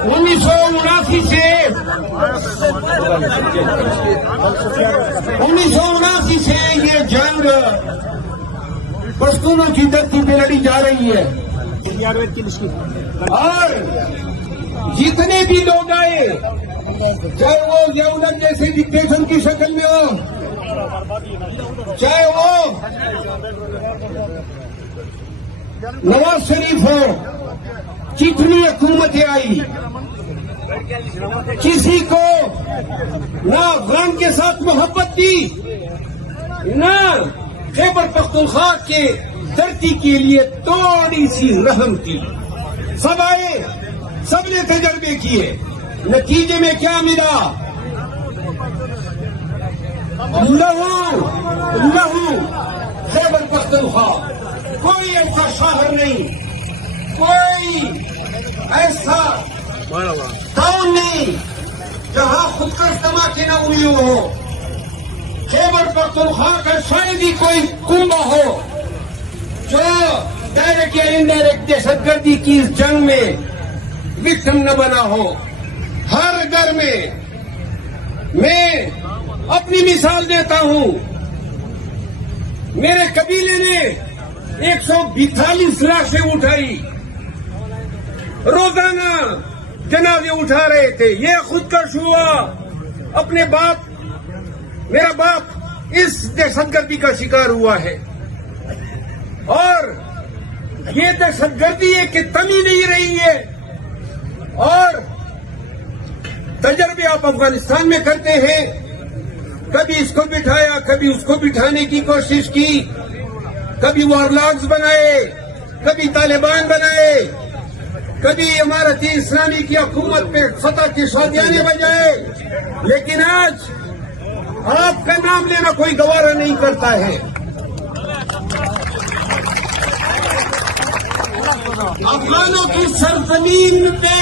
1979 से ये जंग पश्तूनों की धरती पे लड़ी जा रही है और जितने भी लोग आए, चाहे वो ज़ियाउल्हक जैसे डिक्टेशन की शक्ल में हो, चाहे वो नवाज शरीफ हो, जितनी हुकूमतें आई, किसी को ना अफगान के साथ मोहब्बत दी, ना खैबर पख्तूनख्वा के धरती के लिए थोड़ी सी रहम की। सब आए, सबने तजर्बे किए, नतीजे में क्या मिला? लहू खैबर पख्तूनख्वा। कोई ऐसा शहर नहीं, कोई ऐसा टाउन नहीं जहां खुदकश धमाके न हुई हो। खैबर पख्तूनख्वा का शायद ही कोई कुंबा हो जो डायरेक्ट या इनडायरेक्ट दहशतगर्दी की इस जंग में विक्टिम न बना हो। हर घर में मैं अपनी मिसाल देता हूं। मेरे कबीले ने 142 लाशें उठाई, रोजाना जनाजे उठा रहे थे। ये खुदकश हुआ। अपने बाप, मेरा बाप इस दहशतगर्दी का शिकार हुआ है और ये दहशतगर्दी है कि तमी नहीं रही है। और तजर्बे आप अफगानिस्तान में करते हैं, कभी इसको बिठाया, कभी उसको बिठाने की कोशिश की, कभी वॉरलॉग्स बनाए, कभी तालिबान बनाए, कभी इमारत इस्लामी की हुकूमत पे फतह की शादियाने बजाए। लेकिन आज आपका नाम लेना कोई गवारा नहीं करता है। अफगानों की सरजमीन पे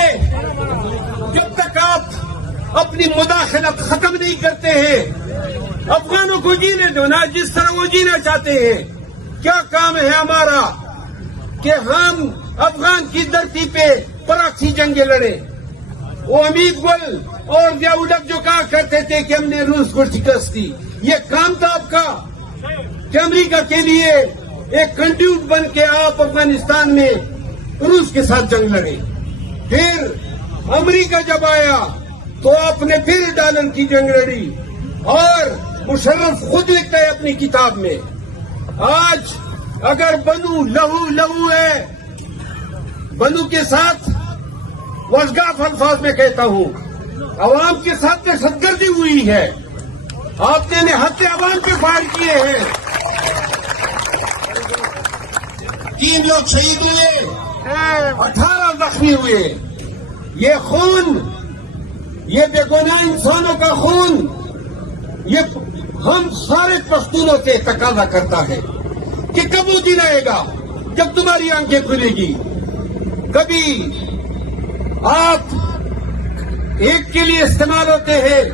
जब तक आप अपनी मुदाखलत खत्म नहीं करते हैं, अफगानों को जीने दो ना जिस तरह वो जीना चाहते हैं। क्या काम है हमारा कि हम अफगान की धरती पे पराक्सी जंगे लड़े? वो अमीर गुल और ज़ियाउल्हक जो कहा करते थे कि हमने रूस को शिकस्त दी, ये काम था आपका कि अमेरिका के लिए एक कंड्यूट बन के आप अफगानिस्तान में रूस के साथ जंग लड़े। फिर अमेरिका जब आया तो आपने फिर डॉलर की जंग लड़ी और मुशर्रफ खुद लिखता है अपनी किताब में, आज अगर बनु लहू है, बनु के साथ वज़गाफ अल्फाज में कहता हूं, अवाम के साथ दहशतगर्दी हुई है। आपने निहत्ते अवाम पे फायर किए हैं, 3 लोग शहीद हुए, 18 जख्मी हुए। ये खून, ये बेगुनाह इंसानों का खून, ये हम सारे पश्तूनों से तकाजा करता है कि कब वो दिन आएगा जब तुम्हारी आंखें खुलेगी। कभी आप एक के लिए इस्तेमाल होते हैं,